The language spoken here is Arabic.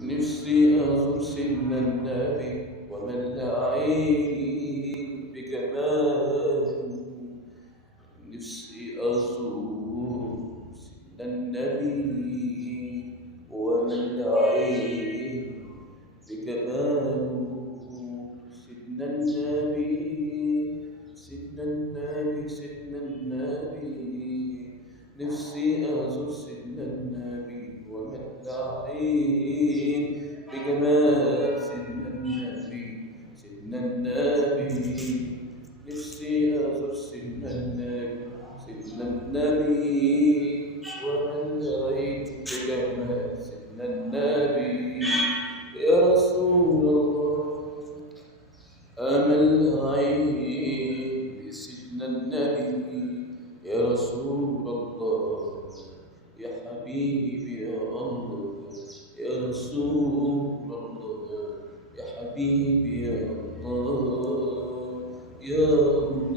نفسي أزور سن النبي وملأ عيني بجماله. نفسي أزور سن النبي وملأ عيني بجماله. سن النبي سن النبي سن النبي. نفسي أزور سن النبي وملأ عيني بجمال سن النبي. سن النبي. نفسي أزور سن النبي. سن النبي وملأ عيني بجمال سن النبي. يا رسول الله أمل عيني بسن النبي. يا رسول الله يا حبيبي يا الله. يا رسول الله يا حبيبي يا الله يا الله.